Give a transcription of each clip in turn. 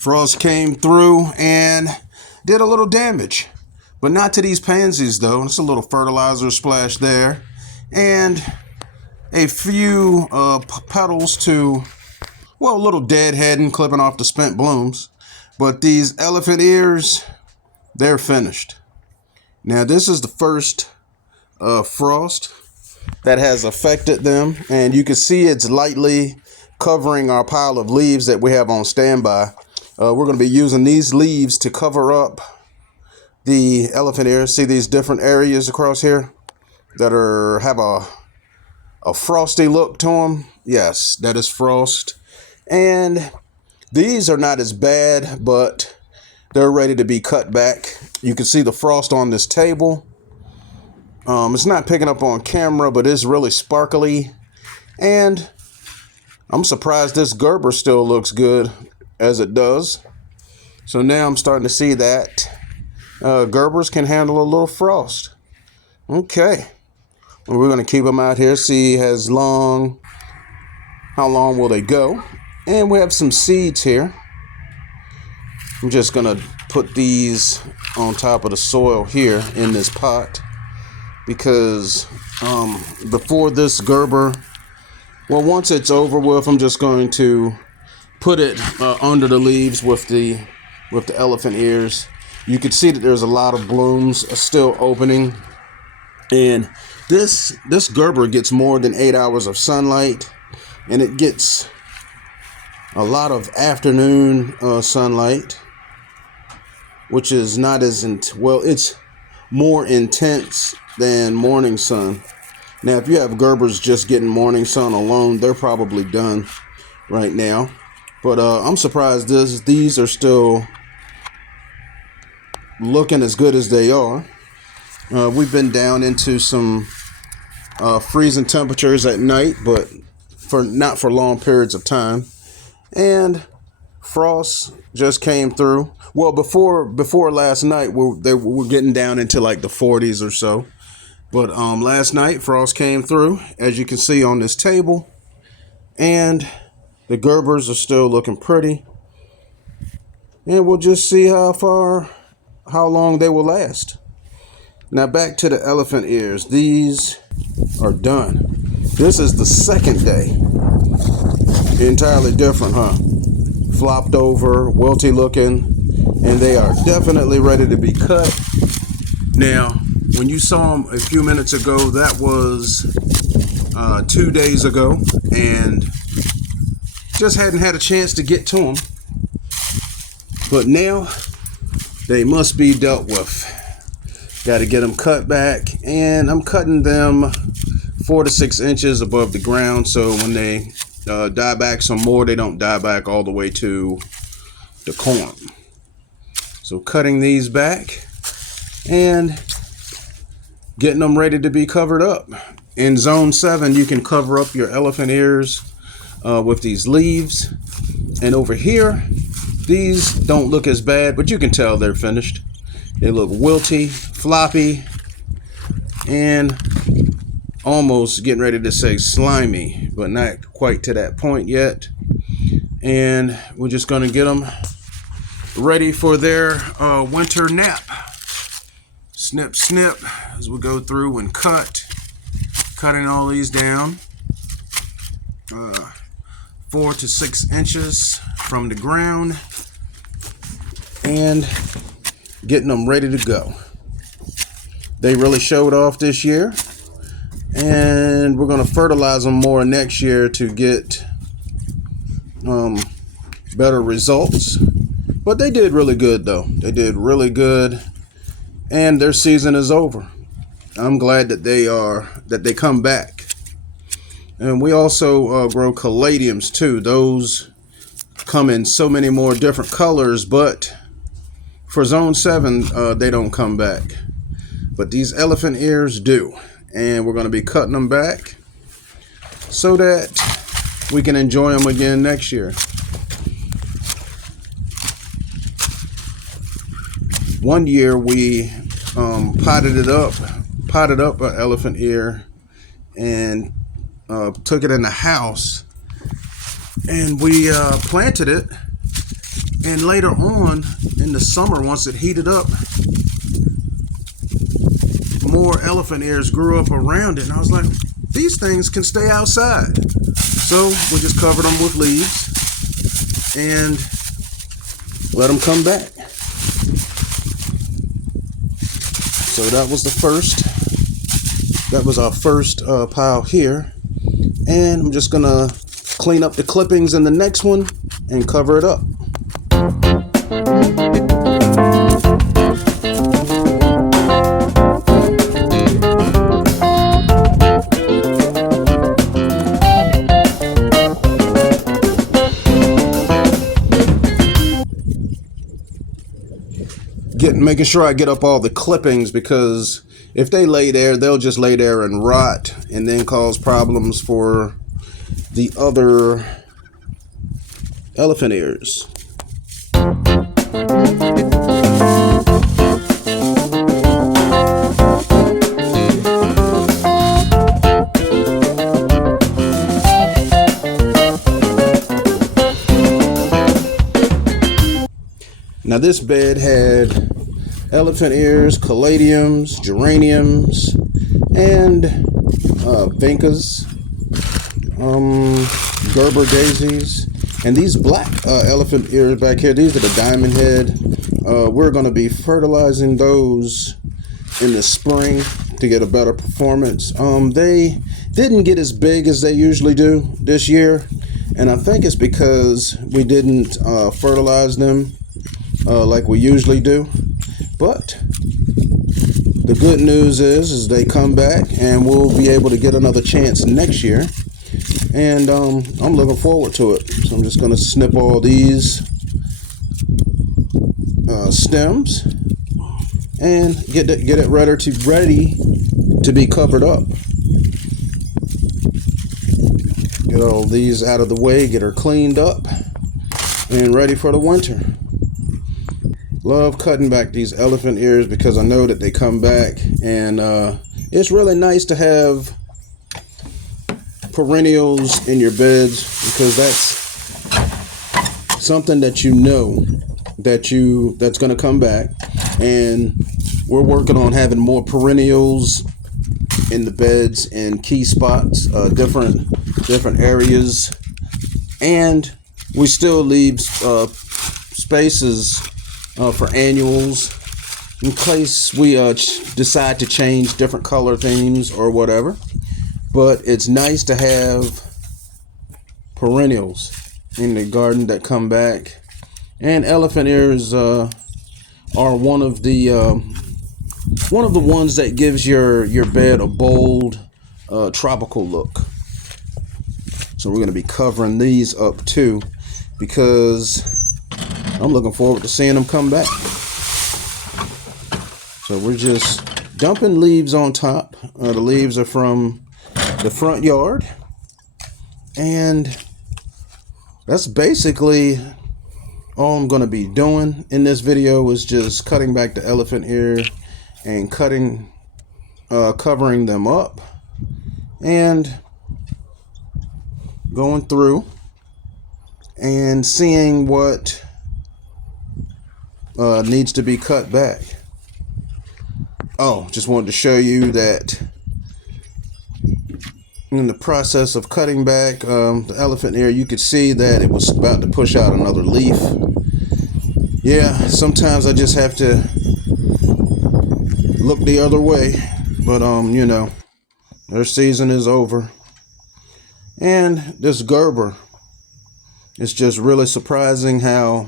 Frost came through and did a little damage, but not to these pansies though. It's a little fertilizer splash there and a few petals to, well, a little deadheading, clipping off the spent blooms. But these elephant ears, they're finished. Now this is the first frost that has affected them, and you can see it's lightly covering our pile of leaves that we have on standby. We're going to be using these leaves to cover up the elephant ears. See these different areas across here that have a frosty look to them? Yes, that is frost. And these are not as bad, but they're ready to be cut back. You can see the frost on this table. It's not picking up on camera, but it's really sparkly. And I'm surprised this Gerber still looks good as it does. So now I'm starting to see that Gerbers can handle a little frost. Okay, well, we're going to keep them out here, see how long will they go. And we have some seeds here. I'm just going to put these on top of the soil here in this pot, because before this Gerber, well, once it's over with, I'm just going to put it under the leaves with the elephant ears. You can see that there's a lot of blooms still opening, and this Gerber gets more than 8 hours of sunlight, and it gets a lot of afternoon sunlight, which is not as it's more intense than morning sun. Now if you have Gerbers just getting morning sun alone, they're probably done right now. But I'm surprised these are still looking as good as they are. We've been down into some freezing temperatures at night, but not for long periods of time. And frost just came through. Well, before last night, we're getting down into like the 40s or so. But last night, frost came through, as you can see on this table. And the Gerbers are still looking pretty. And we'll just see how long they will last. Now back to the elephant ears. These are done. This is the second day. Entirely different, huh? Flopped over, wilty looking, and they are definitely ready to be cut. Now, when you saw them a few minutes ago, that was 2 days ago, and just hadn't had a chance to get to them. But now they must be dealt with. Got to get them cut back, and I'm cutting them 4 to 6 inches above the ground, so when they die back some more, they don't die back all the way to the corn. So cutting these back and getting them ready to be covered up. In zone 7, you can cover up your elephant ears with these leaves. And over here, these don't look as bad, but you can tell they're finished. They look wilty, floppy, and almost getting ready to say slimy, but not quite to that point yet. And we're just going to get them ready for their winter nap. Snip, snip, as we go through and cutting all these down 4 to 6 inches from the ground, and getting them ready to go. They really showed off this year, and we're going to fertilize them more next year to get better results. But they did really good though. They did really good, and their season is over. I'm glad that they come back. And we also grow caladiums too. Those come in so many more different colors, but for zone 7 they don't come back. But these elephant ears do, and we're going to be cutting them back so that we can enjoy them again next year. One year we potted up an elephant ear and took it in the house, and we planted it. And later on in the summer, once it heated up, more elephant ears grew up around it, and I was like, these things can stay outside. So we just covered them with leaves and let them come back. So that was our first pile here, and I'm just gonna clean up the clippings in the next one and cover it up. Making sure I get up all the clippings, because if they lay there, they'll just lay there and rot and then cause problems for the other elephant ears. Now this bed had elephant ears, caladiums, geraniums, and vincas, Gerber daisies, and these black elephant ears back here. These are the diamond head. We're going to be fertilizing those in the spring to get a better performance. They didn't get as big as they usually do this year, and I think it's because we didn't fertilize them like we usually do. But the good news is they come back, and we'll be able to get another chance next year. And I'm looking forward to it. So I'm just going to snip all these stems and get it ready to be covered up. Get all these out of the way, get her cleaned up, and ready for the winter. Love cutting back these elephant ears because I know that they come back, and it's really nice to have perennials in your beds, because that's something that you know that's going to come back. And we're working on having more perennials in the beds in key spots, different areas, and we still leave spaces for annuals in case we decide to change different color themes or whatever. But it's nice to have perennials in the garden that come back, and elephant ears are one of the ones that gives your bed a bold tropical look. So we're going to be covering these up too, because I'm looking forward to seeing them come back. So we're just dumping leaves on top. The leaves are from the front yard, and that's basically all I'm going to be doing in this video, is just cutting back the elephant ear and covering them up, and going through and seeing what needs to be cut back. Oh, just wanted to show you that in the process of cutting back the elephant ear, you could see that it was about to push out another leaf. Yeah, sometimes I just have to look the other way, but you know, their season is over. And this Gerber, it's just really surprising how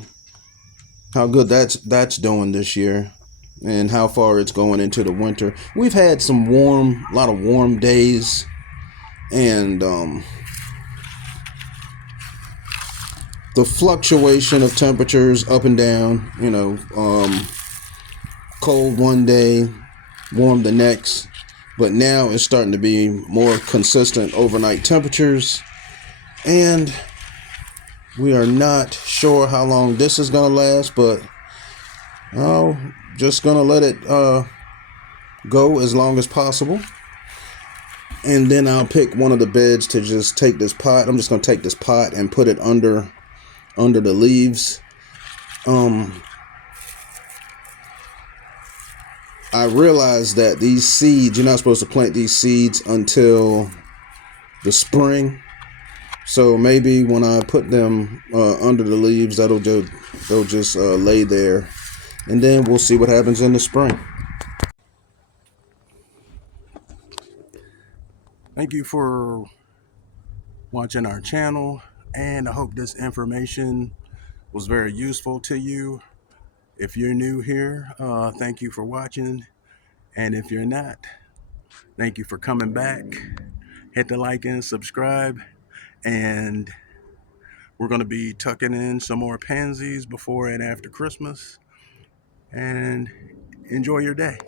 good that's doing this year, and how far it's going into the winter. We've had a lot of warm days, and the fluctuation of temperatures up and down, you know, cold one day, warm the next, but now it's starting to be more consistent overnight temperatures, and we are not sure how long this is going to last, but just gonna let it go as long as possible, and then I'll pick one of the beds to just take this pot. I'm just gonna take this pot and put it under the leaves. I realized that these seeds, you're not supposed to plant these seeds until the spring. So maybe when I put them under the leaves, they'll just lay there, and then we'll see what happens in the spring. Thank you for watching our channel, and I hope this information was very useful to you. If you're new here, thank you for watching, and if you're not, thank you for coming back. Hit the like and subscribe, and we're going to be tucking in some more pansies before and after Christmas, and enjoy your day.